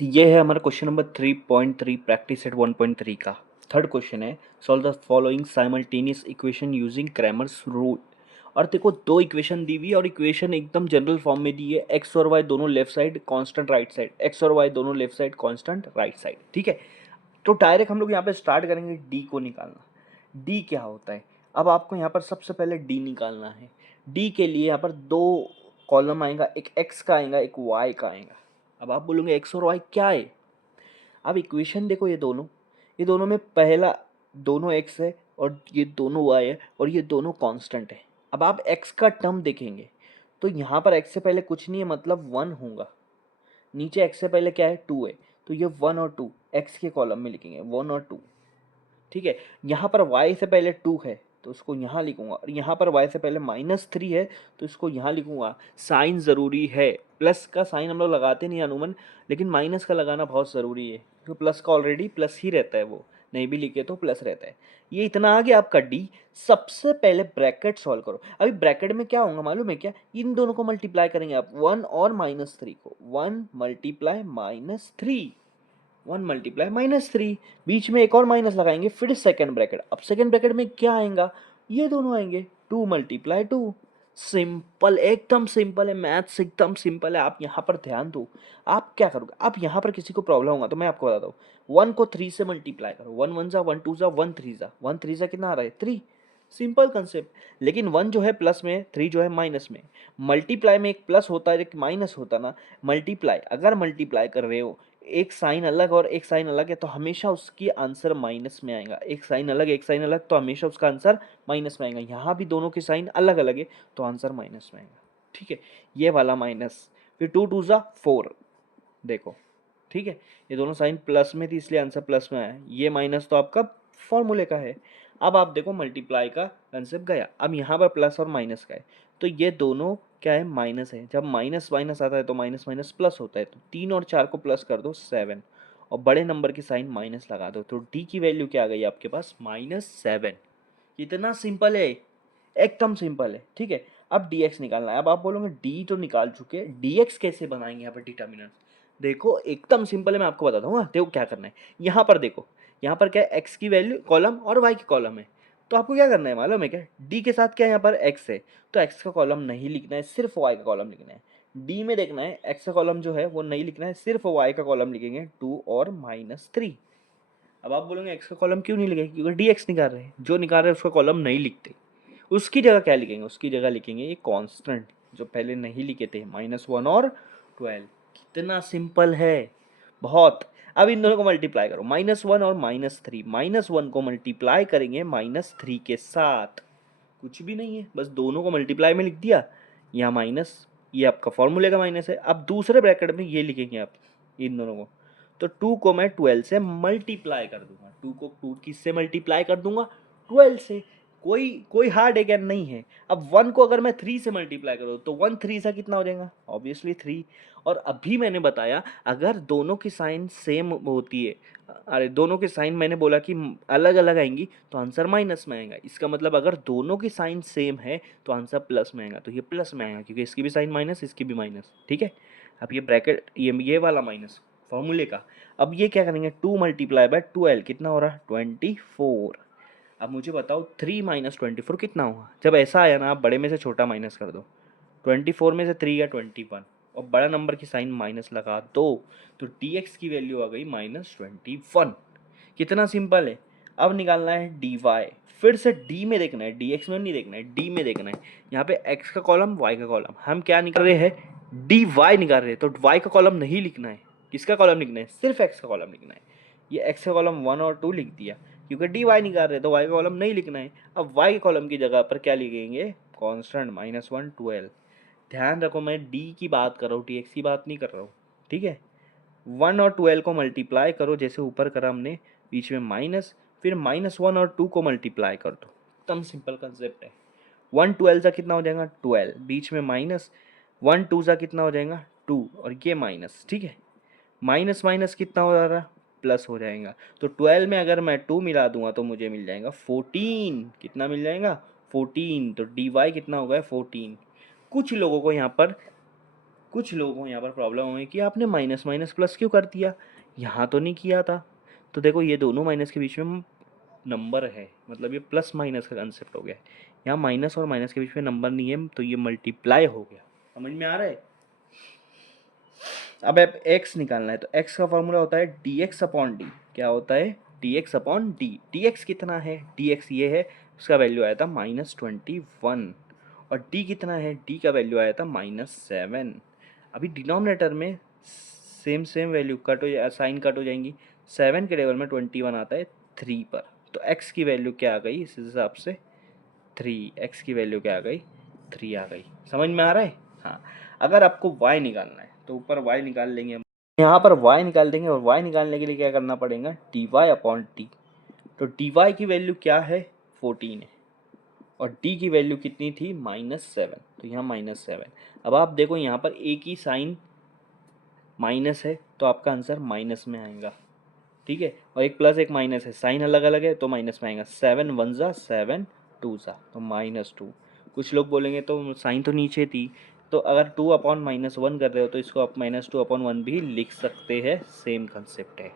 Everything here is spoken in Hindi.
तो ये है हमारा क्वेश्चन नंबर 3.3 प्रैक्टिस सेट 1.3 का थर्ड क्वेश्चन है। Solve the following simultaneous equation using Cramer's rule. और देखो दो इक्वेशन दी हुई है और इक्वेशन एकदम जनरल फॉर्म में दी है। एक्स और वाई दोनों left side constant right side, x और वाई दोनों left side constant right side. ठीक है, तो डायरेक्ट हम लोग यहाँ पे स्टार्ट करेंगे डी को निकालना। डी क्या होता है, अब आपको यहाँ पर सबसे पहले डी निकालना है। डी के लिए यहाँ पर दो कॉलम आएगा, एक एक्स का आएगा एक वाई का आएगा। अब आप बोलोगे एक्स और वाई क्या है। अब इक्वेशन देखो, ये दोनों में पहला दोनों एक्स है और ये दोनों वाई है और ये दोनों कांस्टेंट है। अब आप एक्स का टर्म देखेंगे तो यहाँ पर एक्स से पहले कुछ नहीं है, मतलब वन होगा। नीचे एक्स से पहले क्या है, टू है, तो ये वन और टू एक्स के कॉलम में लिखेंगे, वन और टू। ठीक है, यहाँ पर y से पहले 2 है तो उसको यहाँ लिखूंगा, और यहाँ पर y से पहले -3 है तो इसको यहाँ लिखूंगा। साइन ज़रूरी है, प्लस का साइन हम लोग लगाते नहीं अनूमन, लेकिन माइनस का लगाना बहुत ज़रूरी है क्योंकि प्लस का ऑलरेडी प्लस ही रहता है, वो नहीं भी लिखे तो प्लस रहता है। ये इतना आ गया आपका डी। सबसे पहले ब्रैकेट सॉल्व करो। अभी ब्रैकेट में क्या होगा मालूम है क्या, इन दोनों को मल्टीप्लाई करेंगे आप, 1 और -3 को, 1 मल्टीप्लाई -3, 1 मल्टीप्लाई -3, बीच में एक और माइनस लगाएंगे, फिर सेकंड ब्रैकेट। अब सेकंड ब्रैकेट में क्या आएगा, ये दोनों आएंगे, 2 मल्टीप्लाई 2। सिंपल, एकदम सिंपल है, मैथ्स एकदम सिंपल है। आप यहाँ पर ध्यान दो, आप क्या करोगे, आप यहाँ पर किसी को प्रॉब्लम होगा तो मैं आपको बताता हूँ। 1 को 3 से मल्टीप्लाई करो, 1 1 जा 1 2 जा 1 3 जा, 1 3 जा कितना आ रहा है 3। Simple concept. लेकिन 1 जो है प्लस में, 3 जो है माइनस में। मल्टीप्लाई में एक प्लस होता है एक माइनस होता ना। मल्टीप्लाई अगर मल्टीप्लाई कर रहे हो, एक साइन अलग और एक साइन अलग है तो हमेशा उसकी आंसर माइनस में आएगा। एक साइन अलग एक साइन अलग तो हमेशा उसका आंसर माइनस में आएगा। यहाँ भी दोनों के साइन अलग अलग है तो आंसर माइनस में आएगा। ठीक है, ये वाला माइनस, फिर 2 2 जा 4, देखो। ठीक है, ये दोनों साइन प्लस में थी इसलिए आंसर प्लस में आया। ये माइनस तो आपका फॉर्मूले का है। अब आप देखो मल्टीप्लाई का कंसेप्ट गया, अब यहाँ पर प्लस और माइनस का है तो ये दोनों क्या है, माइनस है। जब माइनस माइनस आता है तो माइनस माइनस प्लस होता है, तो 3 और 4 को प्लस कर दो 7, और बड़े नंबर की साइन माइनस लगा दो, तो डी की वैल्यू क्या आ गई आपके पास, -7। कितना सिंपल है, एकदम सिंपल है। ठीक है, अब dx निकालना है। अब आप बोलोगे d तो निकाल चुके, dx कैसे बनाएंगे यहाँ पर डिटर्मिनेंट। देखो एकदम सिंपल है, मैं आपको बताता हूँ। देखो क्या करना है, यहाँ पर देखो, यहाँ पर क्या है, x की वैल्यू कॉलम और y की कॉलम है। तो आपको क्या करना है मालूम है क्या, d के साथ क्या है, यहाँ पर x है तो x का कॉलम नहीं लिखना है, सिर्फ y का कॉलम लिखना है। d में देखना है x का कॉलम जो है वो नहीं लिखना है, सिर्फ y का कॉलम लिखेंगे, 2 और -3। अब आप बोलोगे x का कॉलम क्यों नहीं लिखेंगे, क्योंकि dx निकाल रहे हैं, जो निकाल रहे हैं उसका कॉलम नहीं लिखते। उसकी जगह क्या लिखेंगे, उसकी जगह लिखेंगे ये कांस्टेंट जो पहले नहीं लिखे थे, -1 और 12। कितना सिंपल है, बहुत। अब इन दोनों को मल्टीप्लाई करो, -1 और -3, -1 को मल्टीप्लाई करेंगे -3 के साथ, कुछ भी नहीं है, बस दोनों को मल्टीप्लाई में लिख दिया। यहाँ माइनस, ये आपका फॉर्मूले का माइनस है। अब दूसरे ब्रैकेट में ये लिखेंगे आप इन दोनों को, तो 2 को मैं 12 से मल्टीप्लाई कर दूंगा, 2 को 2 किससे मल्टीप्लाई कर दूंगा, 12 से। कोई कोई हार्ड है क्या, नहीं है। अब 1 को अगर मैं 3 से मल्टीप्लाई करूँ तो 1 3 सा कितना हो जाएगा, ऑब्वियसली 3। और अभी मैंने बताया अगर दोनों की साइन सेम होती है, अरे दोनों की साइन मैंने बोला कि अलग अलग आएंगी तो आंसर माइनस में आएगा। इसका मतलब अगर दोनों की साइन सेम है तो आंसर प्लस में आएगा, तो ये प्लस में आएगा क्योंकि इसकी भी साइन माइनस इसकी भी माइनस। ठीक है, अब ये ब्रैकेट ये वाला माइनस फॉर्मूले का। अब ये क्या करेंगे, 2 मल्टीप्लाई बाय 12 कितना हो रहा है, 24। अब मुझे बताओ 3 - 24 कितना हुआ। जब ऐसा आया ना, आप बड़े में से छोटा माइनस कर दो, 24 में से 3 या 21 और बड़ा नंबर की साइन माइनस लगा दो, तो dx की वैल्यू आ गई -21। कितना सिंपल है। अब निकालना है dy, फिर से d में देखना है, dx में नहीं देखना है, d में देखना है। यहाँ पे x का कॉलम y का कॉलम, हम क्या निकाल रहे हैं, dy निकाल रहे हैं, तो y का कॉलम नहीं लिखना है, किसका कॉलम लिखना है, सिर्फ x का कॉलम लिखना है। ये x का कॉलम 1 और 2 लिख दिया, क्योंकि dy निकाल रहे हैं तो y का कॉलम नहीं लिखना है। अब y के कॉलम की जगह पर क्या लिखेंगे, कांस्टेंट -1 12। ध्यान रखो मैं d की बात कर रहा हूँ, dx की बात नहीं कर रहा हूँ। ठीक है, 1 और 12 को मल्टीप्लाई करो, जैसे ऊपर करा हमने, बीच में माइनस, फिर -1 और 2 को मल्टीप्लाई कर दो। एकदम सिंपल कंसेप्ट है। 1 12 सा कितना हो जाएगा 12, बीच में माइनस, 1 2 सा कितना हो जाएगा 2, और ये माइनस। ठीक है, माइनस माइनस कितना हो रहा है, प्लस हो जाएगा। तो 12 में अगर मैं 2 मिला दूंगा तो मुझे मिल जाएगा 14। कितना मिल जाएगा 14, तो dy कितना होगा 14। कुछ लोगों को यहाँ पर कुछ लोगों को यहाँ पर प्रॉब्लम हुई कि आपने माइनस माइनस प्लस क्यों कर दिया, यहाँ तो नहीं किया था। तो देखो ये दोनों माइनस के बीच में नंबर है, मतलब ये प्लस माइनस का कंसेप्ट हो गया। यहाँ माइनस और माइनस के बीच में नंबर नहीं है, तो ये मल्टीप्लाई हो गया। समझ में आ रहा है। अब x निकालना है, तो x का फॉर्मूला होता है dx अपॉन डी। क्या होता है? dx upon D. dx कितना है? dx ये है, उसका वैल्यू आया था -21। और d कितना है? d का वैल्यू आया था -7। अभी डिनोमिनेटर में सेम सेम वैल्यू कट हो, साइन कट हो जाएंगी। 7 के टेबल में 21 आता है 3 पर, तो x की वैल्यू क्या आ गई इस हिसाब से? 3। x की वैल्यू क्या आ गई? 3 आ गई। समझ में आ रहा है? हाँ। अगर आपको y निकालना है तो ऊपर y निकाल लेंगे हम, यहाँ पर y निकाल देंगे। और y निकालने के लिए क्या करना पड़ेगा? dy upon T. तो dy की वैल्यू क्या है? 14 है। और d की वैल्यू कितनी थी? -7। तो यहाँ -7। अब आप देखो यहाँ पर एक ही साइन माइनस है, तो आपका आंसर माइनस में आएगा। ठीक है। और एक प्लस एक माइनस है, साइन अलग अलग है तो माइनस में आएगा। 7 1 ज़ा 7 2 ज़ा, तो -2। कुछ लोग बोलेंगे तो साइन तो नीचे थी, तो अगर 2 अपॉन -1 कर रहे हो तो इसको आप -2 अपॉन 1 भी लिख सकते हैं। सेम कंसेप्ट है।